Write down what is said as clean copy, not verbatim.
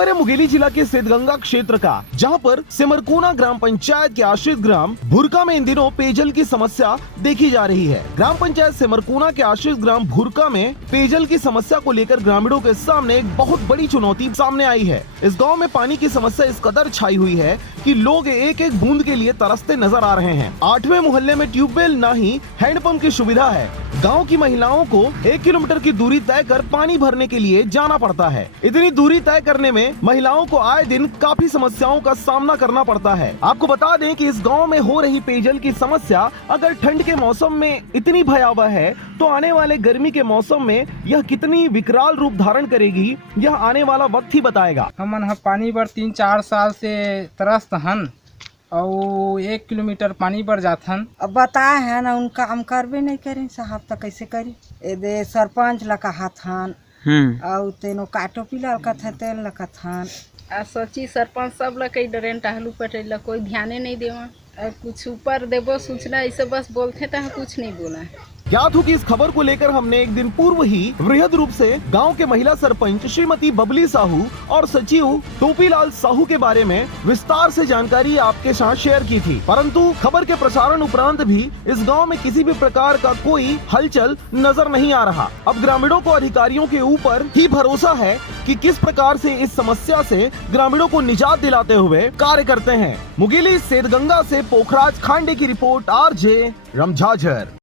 खबर है मुंगेली जिला के सिद्धगंगा क्षेत्र का, जहां पर सिमरकोना ग्राम पंचायत के आश्रित ग्राम भुरका में इन दिनों पेयजल की समस्या देखी जा रही है। ग्राम पंचायत सिमरकोना के आश्रित ग्राम भुरका में पेयजल की समस्या को लेकर ग्रामीणों के सामने एक बहुत बड़ी चुनौती सामने आई है। इस गाँव में पानी की समस्या इस कदर छाई हुई है कि लोग एक एक बूंद के लिए तरसते नजर आ रहे हैं। 8वें मोहल्ले में ट्यूबवेल न ही हैंडपंप की सुविधा है। गांव की महिलाओं को 1 किलोमीटर की दूरी तय कर पानी भरने के लिए जाना पड़ता है। इतनी दूरी तय करने में महिलाओं को आए दिन काफी समस्याओं का सामना करना पड़ता है। आपको बता दें कि इस गांव में हो रही पेयजल की समस्या अगर ठंड के मौसम में इतनी भयावह है तो आने वाले गर्मी के मौसम में यह कितनी विकराल रूप धारण करेगी, यह आने वाला वक्त ही बताएगा। हमन पानी बर 3-4 साल से त्रस्त हन और 1 किलोमीटर पानी पर जाथन। अब बताए हैं ना, उनका काम करबे नहीं करें साहब, तो कैसे करी। ए सरपंच लका हाथन और तेनो काटो पिला कथा तेल लकथन आ सची सरपंच सब ला कई डरेन टहलू पटेल कोई ध्यान नहीं देवा। कुछ ऊपर देवो सूचना इसे बस बोलते तो कुछ नहीं बोला। ज्ञात हो कि इस खबर को लेकर हमने एक दिन पूर्व ही वृहद रूप से गांव के महिला सरपंच श्रीमती बबली साहू और सचिव टोपीलाल साहू के बारे में विस्तार से जानकारी आपके साथ शेयर की थी, परंतु खबर के प्रसारण उपरांत भी इस गांव में किसी भी प्रकार का कोई हलचल नजर नहीं आ रहा। अब ग्रामीणों को अधिकारियों के ऊपर ही भरोसा है कि किस प्रकार से इस समस्या से ग्रामीणों को निजात दिलाते हुए कार्य करते हैं। मुंगेली सिद्धगंगा से पोखराज खांडे की रिपोर्ट, RJ रमझाझर।